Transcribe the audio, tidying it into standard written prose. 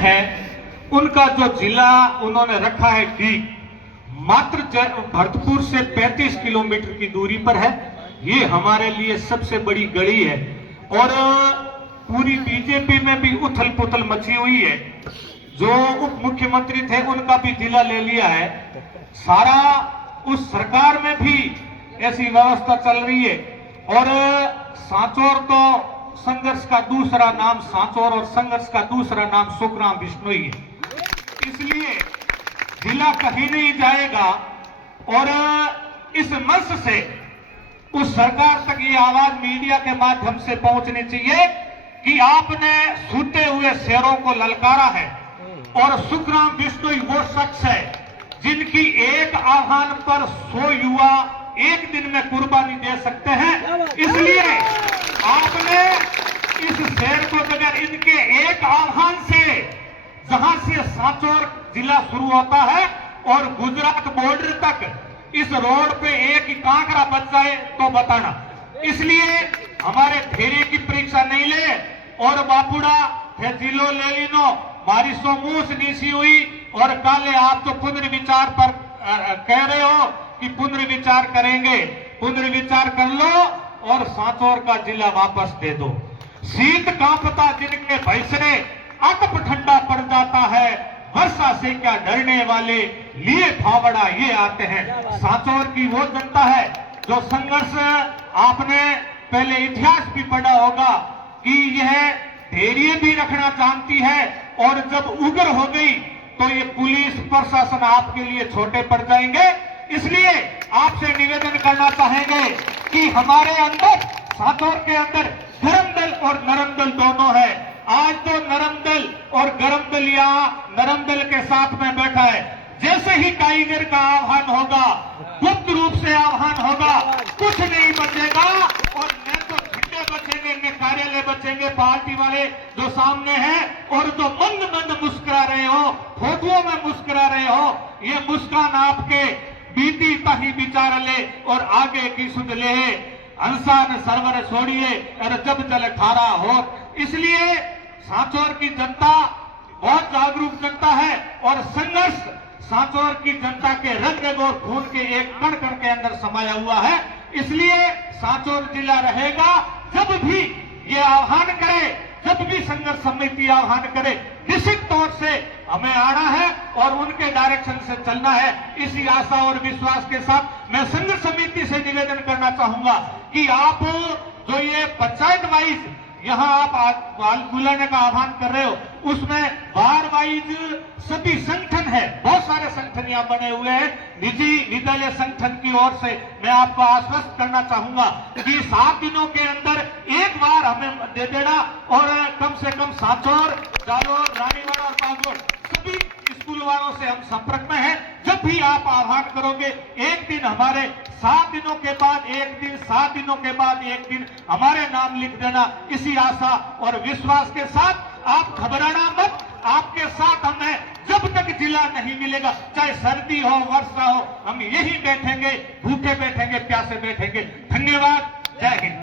है उनका जो जिला उन्होंने रखा है डी, मात्र भरतपुर से 35 किलोमीटर की दूरी पर है। ये हमारे लिए सबसे बड़ी गढ़ी है और पूरी बीजेपी में भी उथल पुथल मची हुई है। जो उप मुख्यमंत्री थे उनका भी जिला ले लिया है। सारा उस सरकार में भी ऐसी व्यवस्था चल रही है और सांचौर तो संघर्ष का दूसरा नाम सांचौर और संघर्ष का दूसरा नाम सुखराम बिश्नोई है। इसलिए जिला कहीं नहीं जाएगा और इस मंच से उस सरकार तक ये आवाज मीडिया के माध्यम से पहुंचनी चाहिए कि आपने सूते हुए शेरों को ललकारा है और सुखराम बिश्नोई वो शख्स है जिनकी एक आह्वान पर 100 युवा एक दिन में कुर्बानी दे सकते हैं। इसलिए आपने इस शेर को बगैर इनके एक आह्वान से, जहां से सांचौर जिला शुरू होता है और गुजरात बॉर्डर तक इस रोड पे एक ही कांकरा बच जाए तो बताना। इसलिए हमारे फेरे की परीक्षा नहीं ले और बापुड़ा थे जिलो ले लीनो मारी सो मूस नीसी हुई और काले आप तो पुनर्विचार पर कह रहे हो कि पुनर्विचार करेंगे। पुनर्विचार कर लो और सांचौर का जिला वापस दे दो। शीत कांपता जिनके भय से अटप ठंडा पड़ जाता है, वर्षा से क्या डरने वाले लिए फावड़ा ये आते हैं। सांचौर की वो जनता है जो संघर्ष, आपने पहले इतिहास भी पढ़ा होगा कि यह धैर्य भी रखना जानती है और जब उग्र हो गई तो ये पुलिस प्रशासन आपके लिए छोटे पड़ जाएंगे। इसलिए आपसे निवेदन करना चाहेंगे कि हमारे अंदर, सांचौर के अंदर गरम दल और नरम दल दोनों है। आज तो नरम दल और गरम दल यहाँ नरम दल के साथ में बैठा है। जैसे ही टाइगर का आह्वान होगा, गुप्त रूप से आह्वान होगा, कुछ नहीं बचेगा और न तो झंडे बचेंगे न कार्यालय बचेंगे। पार्टी वाले जो सामने हैं और जो मंद मंद मुस्कुरा रहे हो, फोटुओं में मुस्कुरा रहे हो, ये मुस्कान आपके बीती तही विचार ले और आगे की सुध ले। अंसान सरवर छोड़िए और जब जल खारा हो। इसलिए सांचौर की जनता बहुत जागरूक जनता है और संघर्ष सांचौर की जनता के रग और खून के एक कण कण के अंदर समाया हुआ है। इसलिए सांचौर जिला रहेगा। जब भी ये आह्वान करे, जब भी संघर्ष समिति आह्वान करे, निश्चित तौर से हमें आना है और उनके डायरेक्शन से चलना है। इसी आशा और विश्वास के साथ मैं संघर्ष समिति से निवेदन करना चाहूंगा कि आप जो ये पंचायत वाइज यहाँ आप बुलाने का आह्वान कर रहे हो, उसमें बार वाइज सभी संगठन है, बहुत सारे संगठन यहाँ बने हुए हैं। निजी विद्यालय संगठन की ओर से मैं आपको आश्वस्त करना चाहूंगा कि 7 दिनों के अंदर एक बार हमें दे देना और कम से कम सांचौर, जालोर, रानीवाड़ा और बागोड़ सभी स्कूल वालों से हम संपर्क में हैं। जब भी आप आह्वान करोगे, एक दिन हमारे 7 दिनों के बाद एक दिन, 7 दिनों के बाद एक दिन हमारे नाम लिख देना। इसी आशा और विश्वास के साथ आप घबराना मत, आपके साथ हम हैं। जब तक जिला नहीं मिलेगा, चाहे सर्दी हो वर्षा हो, हम यही बैठेंगे, भूखे बैठेंगे, प्यासे बैठेंगे। धन्यवाद। जय हिंद।